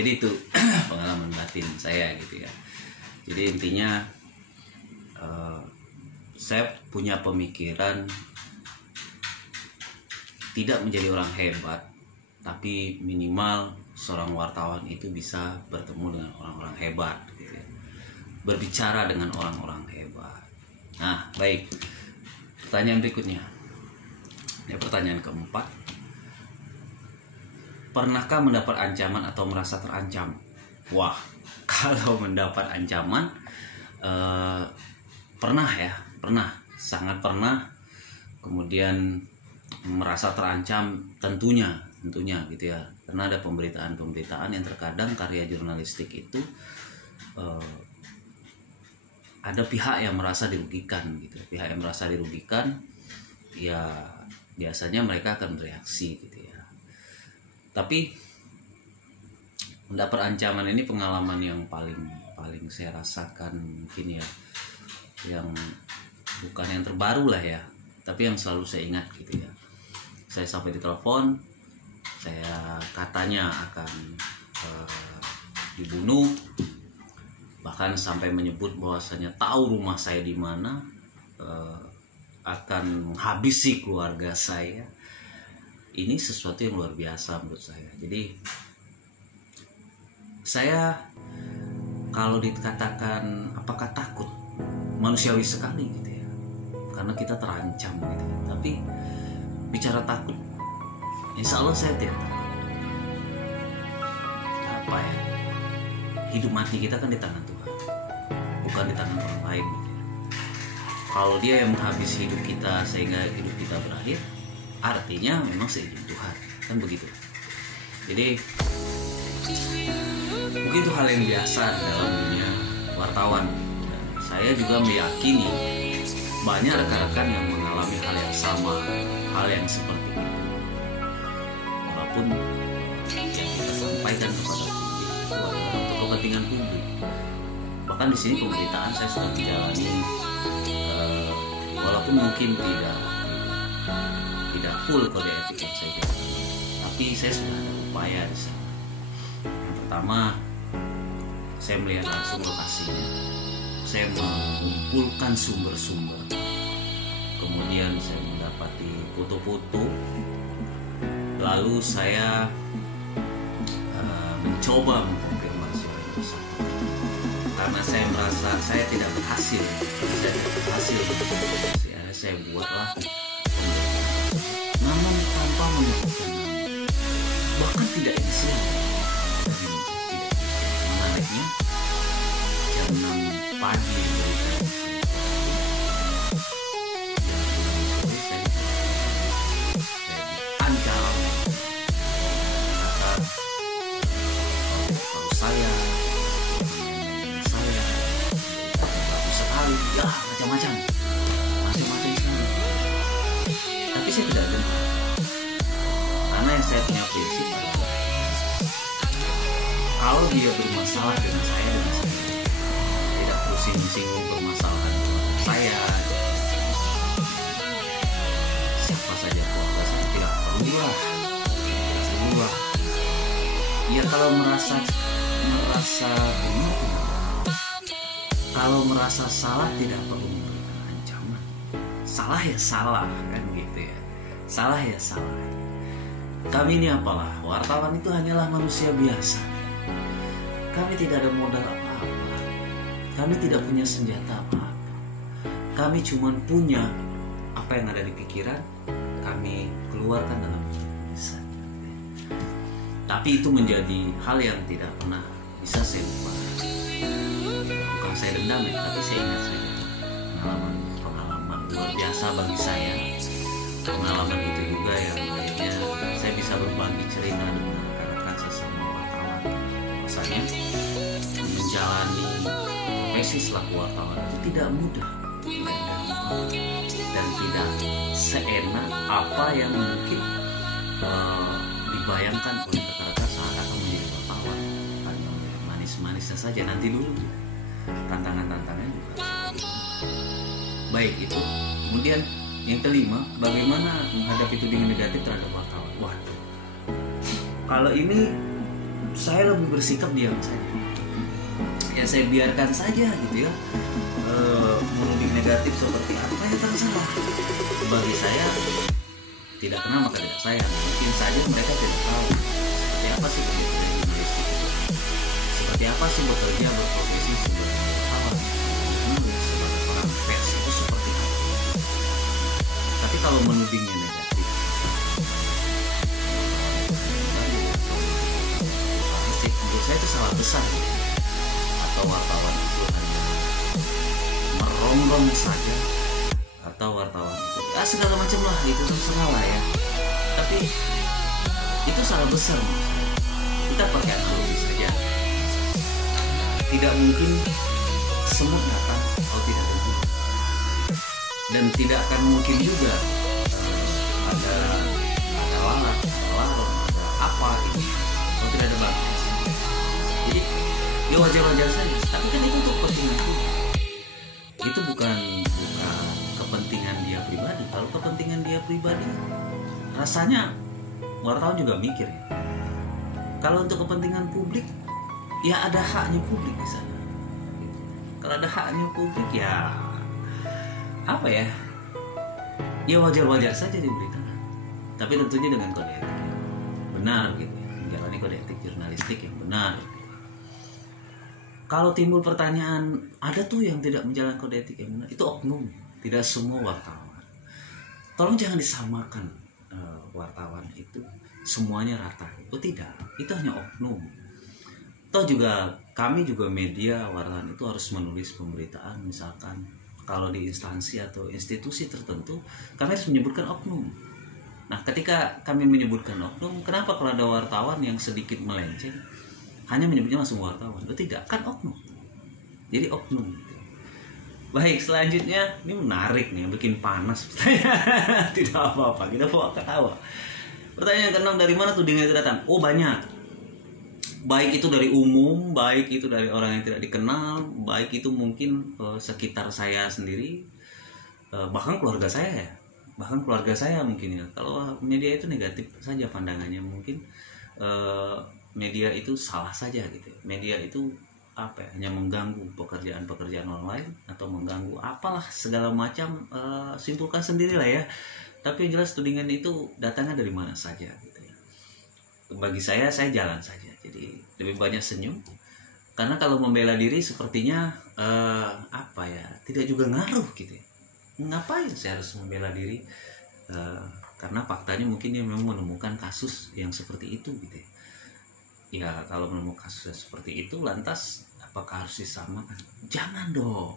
Jadi itu pengalaman batin saya gitu ya. Jadi intinya saya punya pemikiran tidak menjadi orang hebat, tapi minimal seorang wartawan itu bisa bertemu dengan orang-orang hebat gitu ya. Berbicara dengan orang-orang hebat. Nah, baik. Pertanyaan berikutnya. Ya, pertanyaan keempat. Pernahkah mendapat ancaman atau merasa terancam? Wah, kalau mendapat ancaman pernah ya, sangat pernah. Kemudian merasa terancam tentunya gitu ya, karena ada pemberitaan yang terkadang karya jurnalistik itu ada pihak yang merasa dirugikan gitu. Pihak yang merasa dirugikan ya biasanya mereka akan bereaksi gitu ya. Tapi mendapat ancaman ini pengalaman yang paling saya rasakan mungkin ya, yang bukan yang terbaru lah ya, tapi yang selalu saya ingat gitu ya. Saya sampai ditelepon, saya katanya akan dibunuh, bahkan sampai menyebut bahwasanya tahu rumah saya di mana, akan menghabisi keluarga saya. Ini sesuatu yang luar biasa menurut saya. Jadi saya kalau dikatakan apakah takut, manusiawi sekali gitu ya, karena kita terancam gitu ya. Tapi bicara takut, insya Allah saya tidak takut. Apa ya, hidup mati kita kan di tangan Tuhan, bukan di tangan orang lain gitu ya. Kalau Dia yang menghabisi hidup kita sehingga hidup kita berakhir, artinya memang seizin Tuhan, kan begitu. Jadi mungkin itu hal yang biasa dalam dunia wartawan. Dan saya juga meyakini banyak rekan-rekan yang mengalami hal yang sama, hal yang seperti itu. Walaupun yang kita sampaikan kepada publik itu adalah untuk kepentingan publik. Bahkan di sini pemberitaan saya sudah menjalani, walaupun mungkin tidak full kode etik yang saya jalani, tapi saya sudah ada upaya di sana. Yang pertama, saya melihat langsung lokasinya, saya mengumpulkan sumber-sumber, kemudian saya mendapati foto-foto, lalu saya mencoba mengkonfirmasi hal tersebut. Karena saya merasa saya tidak berhasil, saya buatlah nama tanpa menyebutkan nama, bahkan tidak inisial. Menariknya, jam 6 pagi macam-macam sekali. Tapi saya tidak dengar, karena yang saya punya prinsip adalah kalau dia bermasalah dengan saya, tidak pusing-pusing permasalahan saya. Siapa saja keluarga saya tidak perlulah. Ya kalau merasa benar, kalau merasa salah tidak perlu memberikan ancaman. Salah ya salah, kan gitu ya. Salah ya salah. Kami ini apalah, wartawan itu hanyalah manusia biasa. Kami tidak ada modal apa-apa. Kami tidak punya senjata apa-apa. Kami cuma punya apa yang ada di pikiran, kami keluarkan dalam tulisan. Tapi itu menjadi hal yang tidak pernah bisa saya lupa. Bukan saya dendam ya, tapi saya ingat saja pengalaman luar biasa bagi saya. Pengalaman itu juga yang akhirnya saya bisa berbagi cerita dengan rekan-rekan sesama wartawan. Misalnya menjalani profesi selaku wartawan itu tidak mudah, tidak gampang, dan tidak seenak apa yang mungkin dibayangkan oleh rekan-rekan saat akan menjadi wartawan. Hanya manis-manisnya saja, nanti dulu tantangan-tantangannya juga. Baik itu. Kemudian yang kelima, bagaimana menghadapi tudingan negatif terhadap wartawan. Waduh, kalau ini saya lebih bersikap diam saja. Ya saya biarkan saja gitu ya. Menuding negatif seperti apa ya terserah. Bagi saya tidak kenal maka tidak sayang. Mungkin saja mereka tidak tahu seperti apa sih kegiatan jurnalistik itu. Seperti apa sih bekerja berprofesi sebagai wartawan, menulis sebagai orang pers itu seperti apa. Tapi kalau menudingnya negatif, menurut saya itu salah besar. Atau wartawan itu hanya merongrong saja, atau wartawan itu segala macam lah, itu terserah lah ya. Tapi itu salah besar. Kita pakai analogi saja. Tidak mungkin semut datang kalau tidak ada gula, dan tidak akan mungkin juga ada lalat, ada apa gitu kalau tidak ada bagus. Jadi ya wajar-wajar saja. Tapi kan itu untuk kepentingan publik. Itu bukan kepentingan dia pribadi. Kalau kepentingan dia pribadi, rasanya wartawan juga mikir ya. Kalau untuk kepentingan publik, ya ada haknya publik di sana. Kalau ada haknya publik, ya apa ya? Ya wajar-wajar saja diberitakan. Tapi tentunya dengan kode etik yang benar gitu. Menjalani kode etik jurnalistik yang benar. Kalau timbul pertanyaan, ada tuh yang tidak menjalankan kode etik yang benar, itu oknum, tidak semua wartawan. Tolong jangan disamakan wartawan itu semuanya rata. Itu tidak, itu hanya oknum. Toh juga kami juga media wartawan itu harus menulis pemberitaan, misalkan kalau di instansi atau institusi tertentu kami harus menyebutkan oknum. Nah, ketika kami menyebutkan oknum, kenapa kalau ada wartawan yang sedikit melenceng hanya menyebutnya langsung wartawan? Itu tidak, kan oknum. Jadi oknum. Baik, selanjutnya ini menarik nih, bikin panas. Tidak apa-apa, kita bawa ketawa. Pertanyaan ke-6, dari mana tudingan itu datang? Oh, banyak. Baik itu dari umum, baik itu dari orang yang tidak dikenal, baik itu mungkin sekitar saya sendiri, bahkan keluarga saya ya. Bahkan keluarga saya mungkin ya. Kalau media itu negatif saja pandangannya, mungkin media itu salah saja gitu. Media itu apa ya, hanya mengganggu pekerjaan orang lain atau mengganggu apalah segala macam, simpulkan sendiri lah ya. Tapi yang jelas tudingan itu datangnya dari mana saja gitu ya. Bagi saya jalan saja. Jadi lebih banyak senyum. Karena kalau membela diri sepertinya apa ya, tidak juga ngaruh gitu ya. Ngapain saya harus membela diri? Karena faktanya mungkin dia memang menemukan kasus yang seperti itu gitu ya. Ya kalau menemukan kasus seperti itu, lantas apakah harus disamakan? Jangan dong.